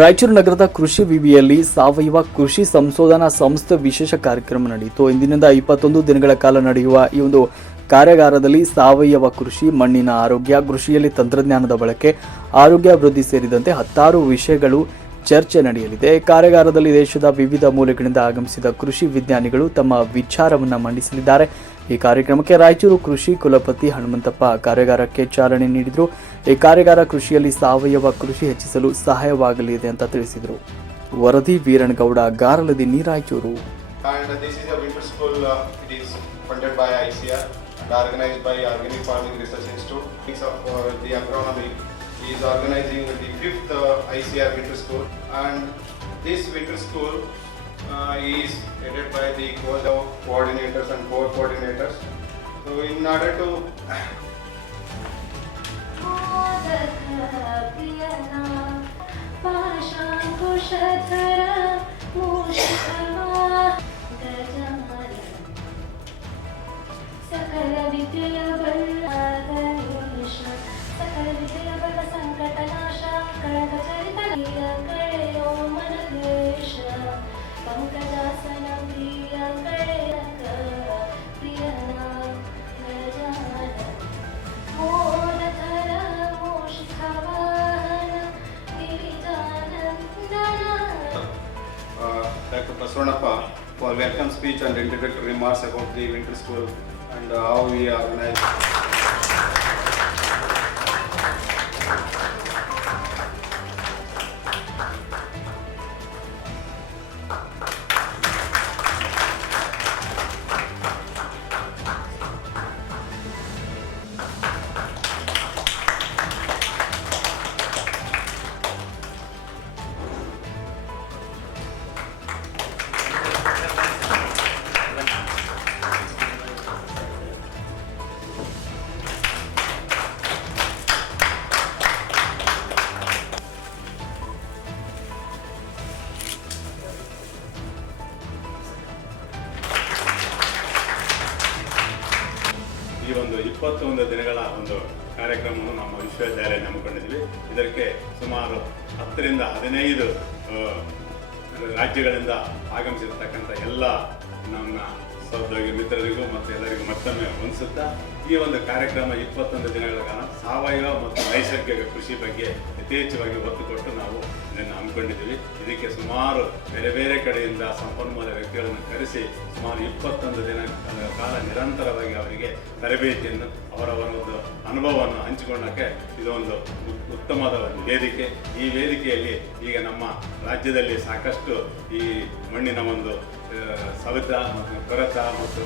ರಾಯಚೂರು ನಗರದ ಕೃಷಿ ವಿವಿಯಲ್ಲಿ ಸಾವಯವ ಕೃಷಿ ಸಂಶೋಧನಾ ಸಂಸ್ಥೆ ವಿಶೇಷ ಕಾರ್ಯಕ್ರಮ ನಡೆಯಿತು. ಇಂದಿನಿಂದ ಇಪ್ಪತ್ತೊಂದು ದಿನಗಳ ಕಾಲ ನಡೆಯುವ ಈ ಒಂದು ಕಾರ್ಯಾಗಾರದಲ್ಲಿ ಸಾವಯವ ಕೃಷಿ, ಮಣ್ಣಿನ ಆರೋಗ್ಯ, ಕೃಷಿಯಲ್ಲಿ ತಂತ್ರಜ್ಞಾನದ ಬಳಕೆ, ಆರೋಗ್ಯ ಅಭಿವೃದ್ಧಿ ಸೇರಿದಂತೆ ಹತ್ತಾರು ವಿಷಯಗಳು ಚರ್ಚೆ ನಡೆಯಲಿದೆ. ಕಾರ್ಯಾಗಾರದಲ್ಲಿ ದೇಶದ ವಿವಿಧ ಮೂಲೆಗಳಿಂದ ಆಗಮಿಸಿದ ಕೃಷಿ ವಿಜ್ಞಾನಿಗಳು ತಮ್ಮ ವಿಚಾರವನ್ನು ಮಂಡಿಸಲಿದ್ದಾರೆ. ಈ ಕಾರ್ಯಕ್ರಮಕ್ಕೆ ರಾಯಚೂರು ಕೃಷಿ ಕುಲಪತಿ ಹನುಮಂತಪ್ಪ ಕಾರ್ಯಾಗಾರಕ್ಕೆ ಚಾಲನೆ ನೀಡಿದರು. ಈ ಕಾರ್ಯಾಗಾರ ಕೃಷಿಯಲ್ಲಿ ಸಾವಯವ ಕೃಷಿ ಹೆಚ್ಚಿಸಲು ಸಹಾಯವಾಗಲಿದೆ ಅಂತ ತಿಳಿಸಿದರು. ವರದಿ Veerannagowda ಗಾರಲದಿನ್ನಿ Raichur And this is a it is funded is organizing the fifth uh, ICR Winter School, and this Winter School uh, is headed by the coordinators and core coordinators. So, in order to Dr. Paswanappa for welcome speech and introductory remarks about the winter school and uh, how we organize. ಒಂದು ಇಪ್ಪತ್ತೊಂದು ದಿನಗಳ ಒಂದು ಕಾರ್ಯಕ್ರಮವನ್ನು ನಮ್ಮ ವಿಶ್ವವಿದ್ಯಾಲಯ ಹಮ್ಮಿಕೊಂಡಿದ್ವಿ. ಇದಕ್ಕೆ ಸುಮಾರು ಹತ್ತರಿಂದ ಹದಿನೈದು ರಾಜ್ಯಗಳಿಂದ ಆಗಮಿಸಿರ್ತಕ್ಕಂಥ ಎಲ್ಲ ನಮ್ಮ ಸಹೋದ್ಯೋಗಿ ಮಿತ್ರರಿಗೂ ಮತ್ತು ಎಲ್ಲರಿಗೂ ಮತ್ತೊಮ್ಮೆ ಹೊಂದಿಸುತ್ತಾ ಈ ಒಂದು ಕಾರ್ಯಕ್ರಮ ಇಪ್ಪತ್ತೊಂದು ದಿನಗಳ ಕಾಲ ಸಾವಯವ ಮತ್ತು ನೈಸರ್ಗಿಕ ಕೃಷಿ ಬಗ್ಗೆ ಯಥೇಚ್ಛವಾಗಿ ಒತ್ತು ಕೊಟ್ಟು ನಾವು ಇದನ್ನು ಹಮ್ಮಿಕೊಂಡಿದ್ದೀವಿ. ಇದಕ್ಕೆ ಸುಮಾರು ಬೇರೆ ಬೇರೆ ಕಡೆಯಿಂದ ಸಂಪನ್ಮೂಲ ವ್ಯಕ್ತಿಗಳನ್ನು ಕರೆಸಿ ಸುಮಾರು ಇಪ್ಪತ್ತೊಂದು ದಿನ ಕಾಲ ನಿರಂತರವಾಗಿ ಅವರಿಗೆ ತರಬೇತಿಯನ್ನು ಅವರವರ ಒಂದು ಅನುಭವವನ್ನು ಹಂಚಿಕೊಳ್ಳೋಕ್ಕೆ ಇದೊಂದು ಉತ್- ಉತ್ತಮವಾದ ಒಂದು ವೇದಿಕೆ. ಈ ವೇದಿಕೆಯಲ್ಲಿ ಈಗ ನಮ್ಮ ರಾಜ್ಯದಲ್ಲಿ ಸಾಕಷ್ಟು ಈ ಮಣ್ಣಿನ ಒಂದು ಸವೆತ ಮತ್ತು ಕೊರತ ಮತ್ತು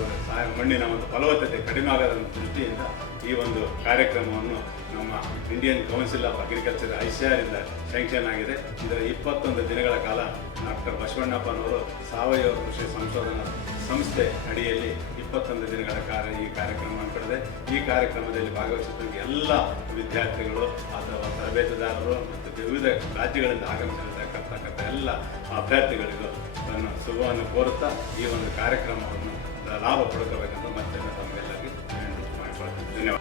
ಮಣ್ಣಿನ ಒಂದು ಫಲವತ್ತತೆ ಕಡಿಮೆ ಆಗದ ದೃಷ್ಟಿಯಿಂದ ಈ ಒಂದು ಕಾರ್ಯಕ್ರಮವನ್ನು ನಮ್ಮ ಇಂಡಿಯನ್ ಕೌನ್ಸಿಲ್ ಆಫ್ ಅಗ್ರಿಕಲ್ಚರ್ ಐಸಿಆರಿಂದ ಸ್ಯಾಂಕ್ಷನ್ ಆಗಿದೆ. ಇದರ ಇಪ್ಪತ್ತೊಂದು ದಿನಗಳ ಕಾಲ ಡಾಕ್ಟರ್ ಬಸವಣ್ಣಪ್ಪನವರು ಸಾವಯವ ಕೃಷಿ ಸಂಶೋಧನಾ ಸಂಸ್ಥೆ ಅಡಿಯಲ್ಲಿ ಇಪ್ಪತ್ತೊಂದು ದಿನಗಳ ಕಾರ್ಯ ಈ ಕಾರ್ಯಕ್ರಮ ಪಡೆದೆ ಈ ಕಾರ್ಯಕ್ರಮದಲ್ಲಿ ಭಾಗವಹಿಸಿದ ಎಲ್ಲ ವಿದ್ಯಾರ್ಥಿಗಳು, ಅಥವಾ ತರಬೇತುದಾರರು ಮತ್ತು ವಿವಿಧ ರಾಜ್ಯಗಳಿಂದ ಆಗಮಿಸಿರ್ತಕ್ಕಂಥ ಎಲ್ಲ ಅಭ್ಯರ್ಥಿಗಳಿಗೂ ನನ್ನ ಶುಭವನ್ನು ಕೋರುತ್ತಾ ಈ ಒಂದು ಕಾರ್ಯಕ್ರಮವನ್ನು ಲಾಭ ಪಡ್ಕೋಬೇಕಂತ ಮತ್ತೆ ತಮ್ಮೆಲ್ಲರಿಗೆ ಧನ್ಯವಾದ.